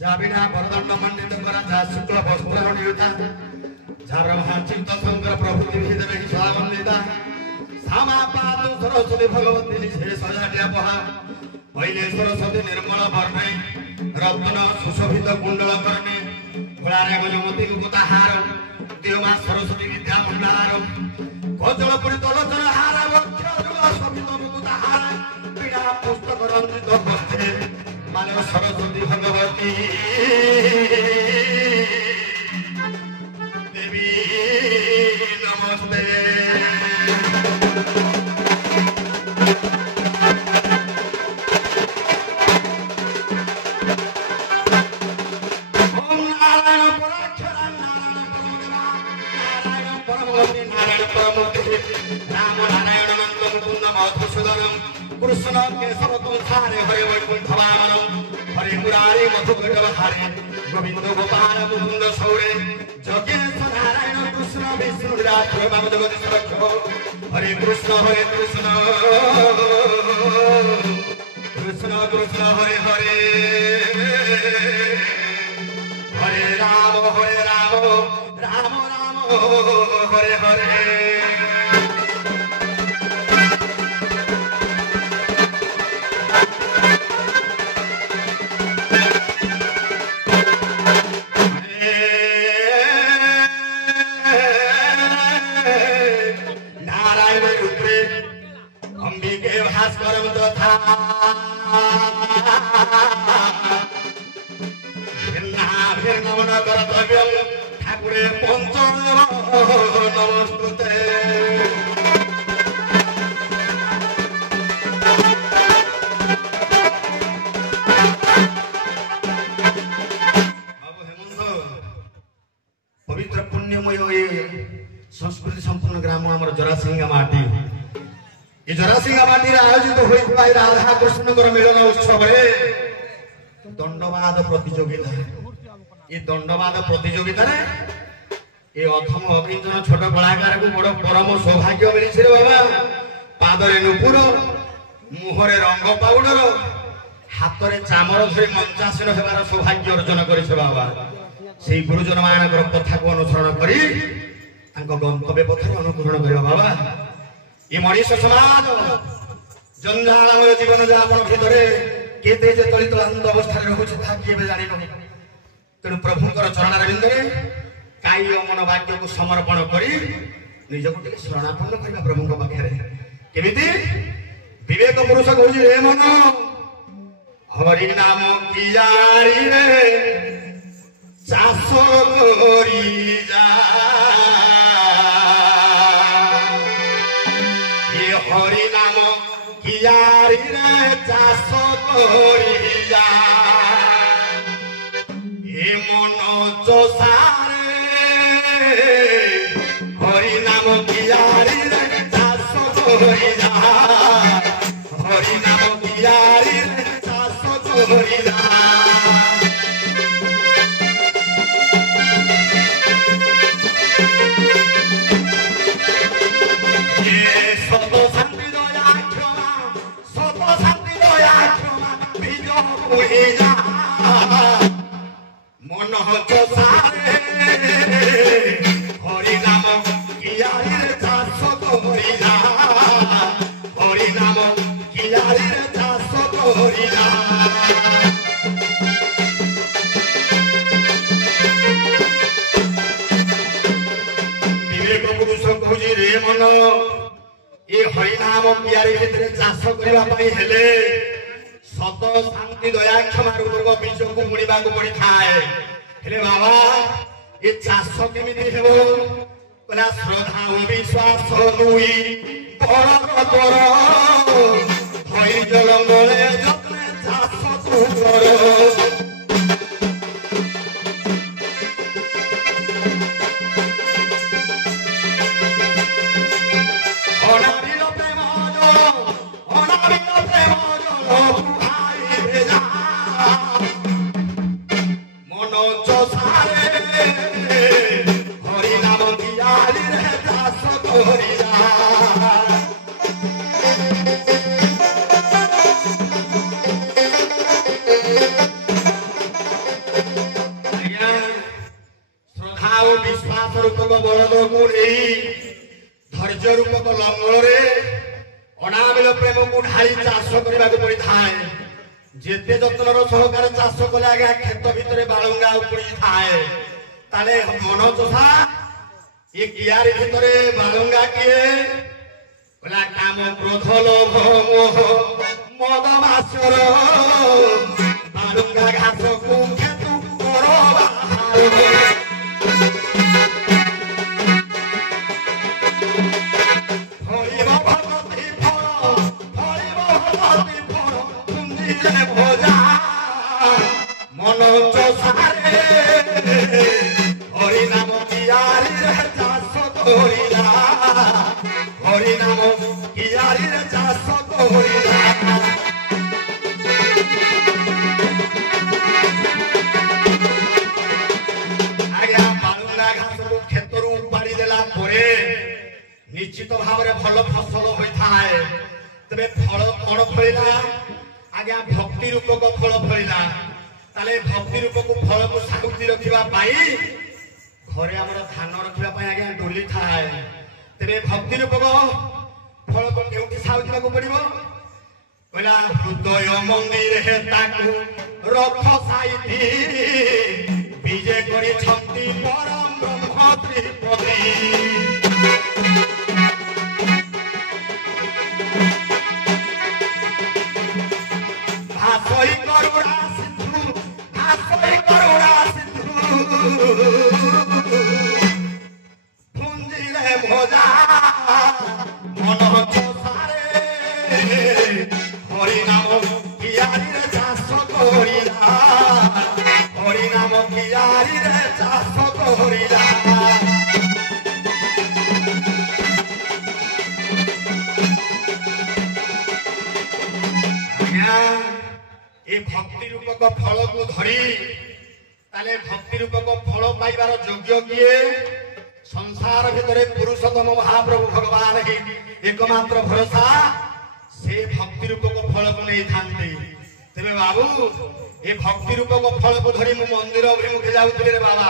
जाबिना वरदंड मंडित करा जा शुक्ल वस्त्र नियुता झरमहा चिंत शंकर प्रभृति विहित बेहि स्वागंदिता सामा पादु सरस्वती भगवती से सजाटिया पहा पहिले सरस्वती निर्मल वर्णे रत्न सुशोभित कुंडल कर्णे गुणारे गजमती मुकुताहार देवमा सरस्वती विद्या भंडार कजलपुरी तलचन हार वक्ष शोभित मुकुताहार पीड़ा पुस्तक रंजित बस्ते मानव सरस्वती भगवती देवी नमस्ते ओम नारायण पराक्षर नारायण परमगति नारायण परमूर्ति राम नारायण नंद मुकुंद मधुसूदनम कृष्ण केशव तुंसारे हरे वैकुंठ वामनम हरे मुरारे मधुकटव हरे गोविंद गोपाल मुकुंद सौरे जगेश नारायण कृष्ण विष्णु विराट राम जगदीश रक्षो हरे कृष्ण कृष्ण कृष्ण हरे हरे हरे राम राम राम हरे हरे ভাস্করম তথা ভিন্না ভিন্নমন কর্তব্যম ঠাকুরে পঞ্চদেব নমস্তুতে। पवित्र पुण्यमय संस्कृति संपूर्ण ग्राम आम जरासिंगा माटी ये जरासिंगा माटी आयोजित होता राधा कृष्ण मिलन उत्सव दंडवाद प्रतियोगिता ये दंडवाद प्रतियोगिता ये अथम अकिंचन छोट कलाकार को बड़ परम सौभाग्य मिली बाबा पादरे नुपुर मुहरे रंग पाउडर हाथ में चामर धरी मंचासीन होबार सौभाग्य अर्जन कर बाबा से गुरुजन मान कथा को अनुसरण कर गंतव्य पथर अनुकरण कर बाबा ये मनीष समाज जंजालमय जीवन यापन भितर केते जे तलितलांत अवस्था रोचे किए जान तेणु प्रभुंर चरणारविंदे काई मन वाक्य को समर्पण कर निजक शरणापन्न करवा प्रभु पाखे केमिति विवेक पुरुष कहूँ रे मन हरि नाम कियारी रे चाष करी जा ये हरि नाम कियारी रे चाष करी जा ये मन चोसारे हरि नाम कियारी रे चाष करी जा हरि नाम कियारी रे चाष करी जा मन चोसारे हरि नाम कियारी रे चाष करी जा हरि नाम कियारी रे चाष करी जा विवेक पुरुष कहूँ रे मन ये हरिनाम कियारी भितर चाष करने हेले सत शांति दया क्षमा रूप बीज को बुणवा पड़ी थाए हेले बाबा ये चाष केमिति हेबो कहला श्रद्धा और विश्वास दुई परस्पर धैर्य लंगले जतने चाष तू कर धैर्य रूपक लंगल अनाबिल प्रेम को ढाई चाष करने पड़ी थाए जेते जत्नर सहकार चाष कले आज्ञा खेत भितर बालुंगा उपड़ी थाए ताले मन चोषा ये कियारी भितर बालुंगा किए बोला काम क्रोध लोभ मोह मद मासर बालुंगा घास को खेतु कर मन चोसारे हरि नाम कियारी रे चाष करी जा हरि नाम कियारी रे चाष करी जा आज्ञा बालुंगा घास को खेतरू उपाड़ी देला परे निश्चित भाव में भल फसल होता है तेरे फल कौन फलिला आज्ञा भक्ति रूपक फल फलिला ताले भक्ति रूपक फल को साउती रखिबा पाई घरे हमर धान रखिबा पाई आज्ञा डोली थाए तेरे भक्ति रूपक फल को केउटी साउतीबा को पड़िबो कहला हृदय मंदिर हे ताकू रख साइती विजय करी छंती परम ब्रह्म त्रिपदी ଆଜ୍ଞା ଏ ଭକ୍ତି ରୂପକ ଫଳକୁ ଧରି ତାହେଲେ ଭକ୍ତି ରୂପକ ଫଳ ପାଇବାର ଯୋଗ୍ୟ କିଏ? ସଂସାର ଭିତରେ ପୁରୁଷୋତ୍ତମ ମହାପ୍ରଭୁ ଭଗବାନ ହିଁ ଏକମାତ୍ର ଭରସା। ସେ ଭକ୍ତି ରୂପକ ଫଳକୁ ନେଇଥାନ୍ତି। ତେବେ ବାବୁ ଏ ଭକ୍ତି ରୂପକ ଫଳକୁ ଧରି ମୁଁ ମନ୍ଦିର ଅଭିମୁଖେ ଯାଉଥିଲି ରେ ବାବା,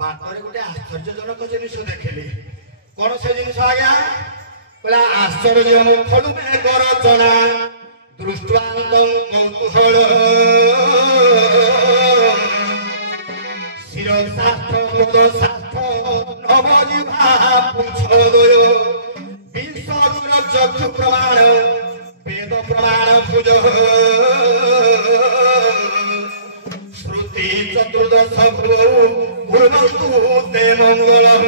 ବାଟରେ ଗୋଟେ ଆଶ୍ଚର୍ଯ୍ୟଜନକ ଜିନିଷ ଦେଖିଲି। କଣ ସେ ଜିନିଷ ଆଜ୍ଞା? କହିଲା ଆଶ୍ଚର୍ଯ୍ୟ ମୁଖଳୁ ମେଘର ଚଣା ଦୃଷ୍ଟାନ୍ତଂ କୌତୂହଳ ଶିରଶାସ୍ତ୍ର ପଦଶାସ୍ତ୍ର ନବଜିଭା ପୁଚ୍ଛଦୟ ବିଂଶଗୁର ଚକ୍ଷୁ ପ୍ରମାଣ ବେଦ ପ୍ରମାଣ ଭୁଜ ଶ୍ରୁତି ଚତୁର୍ଦଶ ଭୁବୌ କୁର୍ବନ୍ତୁ ତେ ମଙ୍ଗଳଂ।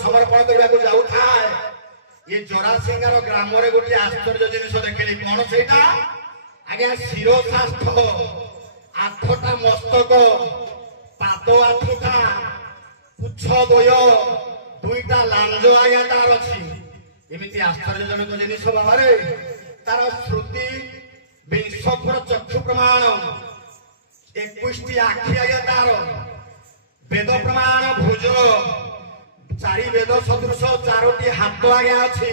समर्पण करने जाऊए ये जरासिंगार ग्राम गोटे आश्चर्य जिनिस देखिली। कौन से आज्ञा शिरोशास्त्र 8टा मस्तक पाद 8टा पुछ द्वय 2टा लांज आज्ञा तार अच्छी एमती आश्चर्यजनक जिनिस बाबा तार श्रुति 20 चक्षु प्रमाण 21 आखि आज्ञा तार वेद प्रमाण भुज 4 वेद सदृश 4टी हाथ आज्ञा अच्छी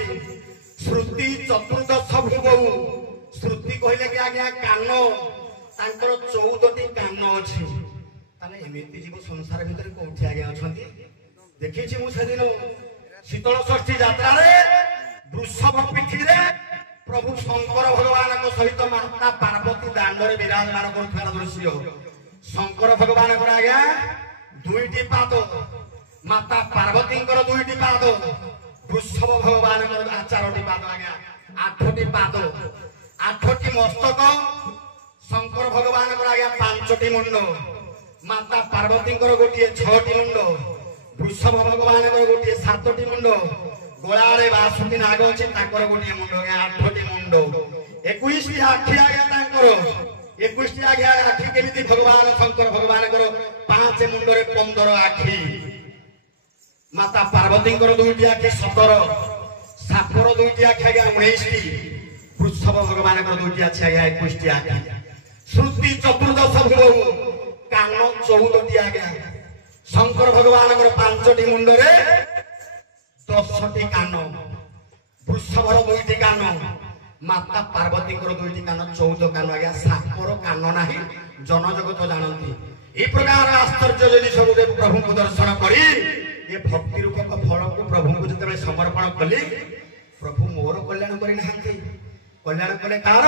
श्रुति चतुर्दश भुवौ श्रुति कहले कि आज्ञा कान तांकर 14टी कान अच्छी ताले एमिति जीव संसार भितर कोठी आज्ञा अछंती देखिछि मु सेदिन शीतल षष्ठी यात्रा रे वृषभ पीठी रे प्रभु शंकर भगवान को सहित माता पार्वती दांड रे विराजमान करथार दृश्य। शंकर भगवान को आज्ञा 2टी पाद माता पार्वती 2टी पाद वृषभ भगवान 4टी पाद आज्ञा 8टी पाद 8टी मस्तक शंकर भगवान आज्ञा 5टी मुंड माता पार्वती गोटे 6टी मुंड वृषभ भगवान गोटे 7टी मुंड गोलारे बासुकी नाग अच्छी गोटे मुंड 8टी मुंड 21 आखि आज्ञा 21 आज्ञा आखि केमिति भगवान शंकर भगवान 5 मुंड 15 आखि माता पार्वती 2टी आखि 17 सापर 2टी आखि आज्ञा 19 वृषभ भगवान 2टी आखि आज्ञा 21 आखि श्रुति चतुर्दश भुवौ कान 14टी आज्ञा शंकर भगवान 5टी मुंड 10टी कान वृषभर 2टी कान माता पार्वती 2टी कान 14 कान आज्ञा सापर कान नाही जन जगत जानती। ए प्रकार आश्चर्य जिनिस गोटे प्रभु को दर्शन करी ये भक्ति रूपक फल को प्रभु को जिते समर्पण कली प्रभु मोर कल्याण करना कल्याण कले कार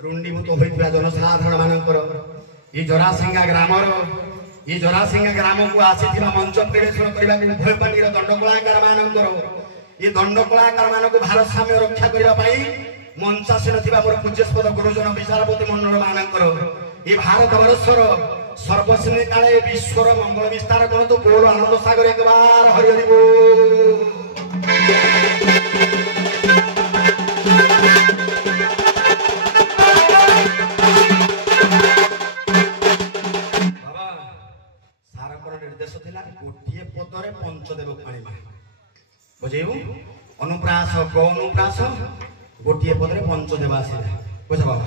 रुंडीभूत होता जनसाधारण मानकर ये जरासिंगा ग्राम को आसी मंच परिवेशन करने उभयपाटी दंडकलाकार मानकर ये दंडकलाकार मान को भारसाम्य रक्षा करने मंचासीन मोर पूज्यस्पद गुरुजन विशालपति मंडल मानकर ये भारत वर्षर सर्वश्रेणी काले विश्वर मंगल विस्तार करतु बोल आनंद सागर एक बार हरि हरि बोल। बाबा सारकर निर्देश थिला गोटिए पदरे पंचदेव पाणी बुझेबु अनुप्रास गौ अनुप्रास गोटिए पदरे पंचदेव आसिला बुझ बाबा।